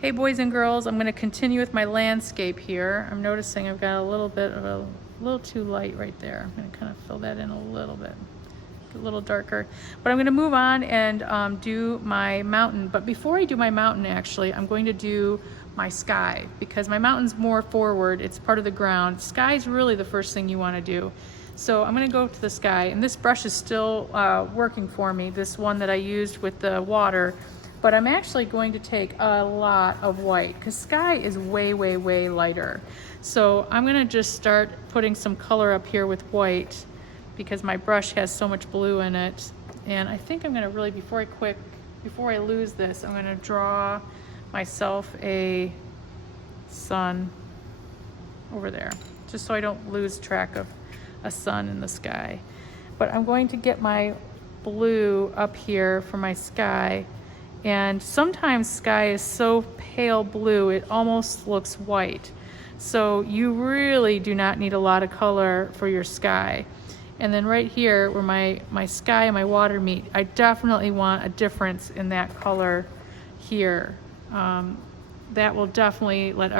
Hey boys and girls, I'm going to continue with my landscape here. I'm noticing I've got a little too light right there. I'm going to kind of fill that in a little bit, a little darker. But I'm going to move on and do my mountain. But before I do my mountain, actually, I'm going to do my sky, because my mountain's more forward. It's part of the ground. Sky is really the first thing you want to do. So I'm going to go to the sky, and this brush is still working for me, this one that I used with the water. But I'm actually going to take a lot of white, because sky is way, way, way lighter. So I'm gonna just start putting some color up here with white, because my brush has so much blue in it. And I think I'm gonna really, before I lose this, I'm gonna draw myself a sun over there, just so I don't lose track of a sun in the sky. But I'm going to get my blue up here for my sky. And sometimes sky is so pale blue it almost looks white. So you really do not need a lot of color for your sky. And then right here where my sky and my water meet, I definitely want a difference in that color here. That will definitely let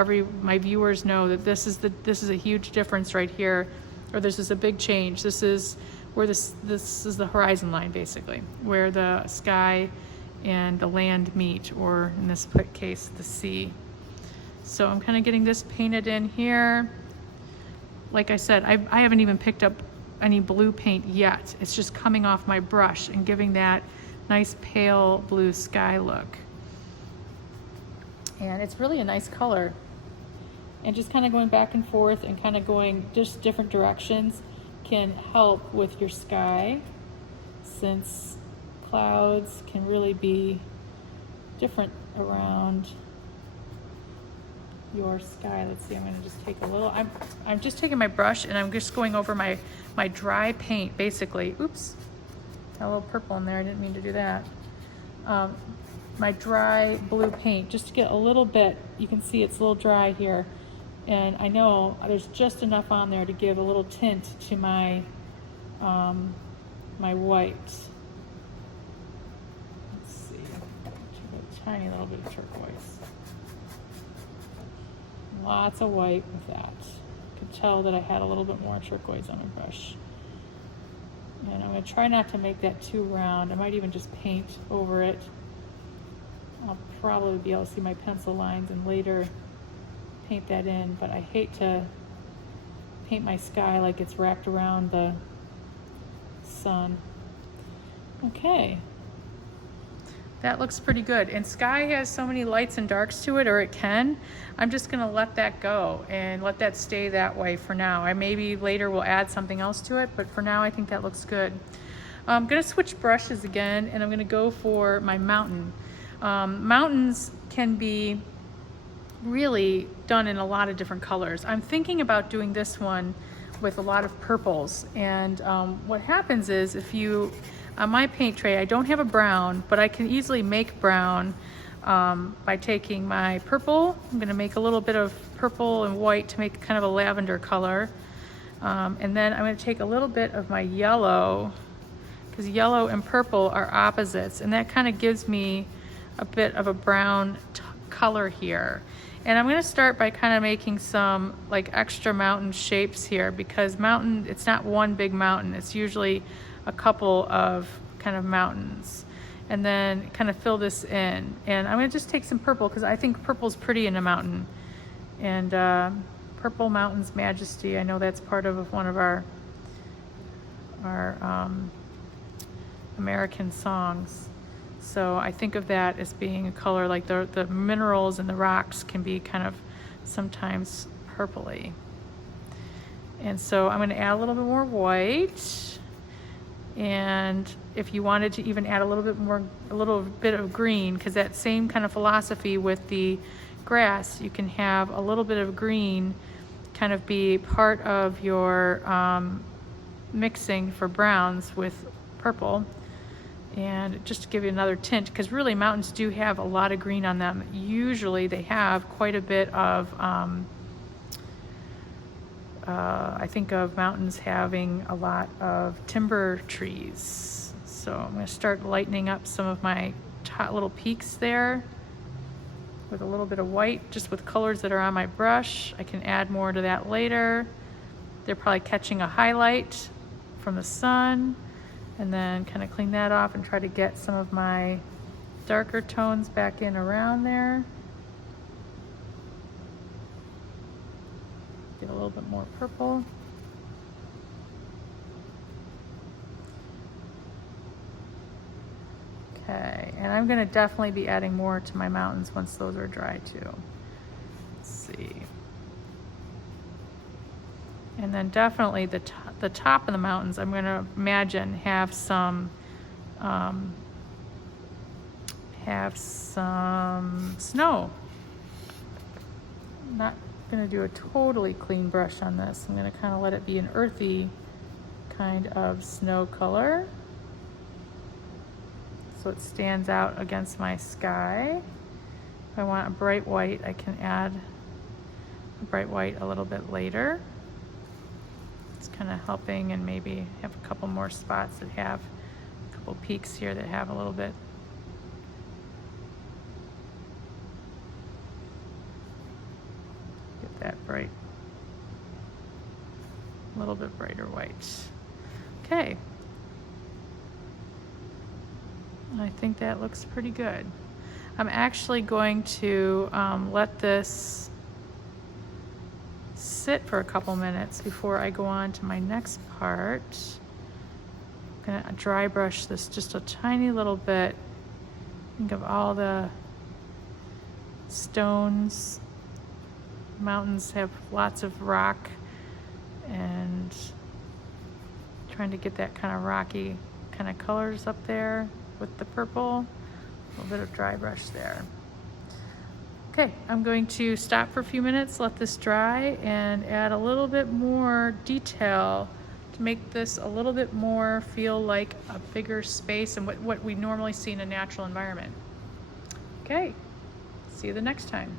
my viewers know that this is a huge difference right here, or this is a big change. This is where this is the horizon line, basically, where the sky and the land meet, or in this case, the sea. So I'm kind of getting this painted in here. Like I said, I haven't even picked up any blue paint yet. It's just coming off my brush and giving that nice pale blue sky look. And it's really a nice color. And just kind of going back and forth and kind of going just different directions can help with your sky, since clouds can really be different around your sky. Let's see, I'm going to just take a little, I'm just taking my brush and I'm just going over my dry paint, basically. Oops, got a little purple in there, I didn't mean to do that. My dry blue paint, just to get a little bit, you can see it's a little dry here, and I know there's just enough on there to give a little tint to my my white. Tiny little bit of turquoise. Lots of white with that. Could tell that I had a little bit more turquoise on my brush. And I'm going to try not to make that too round. I might even just paint over it. I'll probably be able to see my pencil lines and later paint that in, but I hate to paint my sky like it's wrapped around the sun. Okay. That looks pretty good. And sky has so many lights and darks to it, or it can. I'm just gonna let that go and let that stay that way for now. I maybe later will add something else to it, but for now I think that looks good. I'm gonna switch brushes again, and I'm gonna go for my mountain. Mountains can be really done in a lot of different colors. I'm thinking about doing this one with a lot of purples. And what happens is, if you, on my paint tray, I don't have a brown, but I can easily make brown by taking my purple. I'm gonna make a little bit of purple and white to make kind of a lavender color. And then I'm gonna take a little bit of my yellow, because yellow and purple are opposites, and that kind of gives me a bit of a brown color here. And I'm gonna start by kind of making some like extra mountain shapes here, because mountain, it's not one big mountain, it's usually a couple of kind of mountains. And then kind of fill this in. And I'm gonna just take some purple, because I think purple's pretty in a mountain. And Purple Mountain's Majesty, I know that's part of one of our American songs. So I think of that as being a color, like the minerals and the rocks can be kind of sometimes purpley. And so I'm gonna add a little bit more white. And if you wanted to even add a little bit of green, because that same kind of philosophy with the grass, you can have a little bit of green kind of be part of your mixing for browns with purple. And just to give you another tint, because really mountains do have a lot of green on them. Usually they have quite a bit of, I think of mountains having a lot of timber trees. So I'm going to start lightening up some of my little peaks there. with a little bit of white, just with colors that are on my brush. I can add more to that later. They're probably catching a highlight from the sun, and then kind of clean that off and try to get some of my darker tones back in around there. Get a little bit more purple. Okay, and I'm gonna definitely be adding more to my mountains once those are dry too. Let's see. And then definitely the top of the mountains, I'm gonna imagine have some snow. I'm not gonna do a totally clean brush on this. I'm gonna kind of let it be an earthy kind of snow color, so it stands out against my sky. If I want a bright white, I can add a bright white a little bit later. It's kind of helping, and maybe have a couple more spots that have a couple peaks here that have a little bit. Get that bright, a little bit brighter white. Okay. I think that looks pretty good. I'm actually going to let this sit for a couple minutes before I go on to my next part. I'm gonna dry brush this just a tiny little bit. Think of all the stones. Mountains have lots of rock, and trying to get that kind of rocky kind of colors up there with the purple. A little bit of dry brush there. Okay, I'm going to stop for a few minutes, let this dry, and add a little bit more detail to make this a little bit more feel like a bigger space and what we normally see in a natural environment. Okay, see you the next time.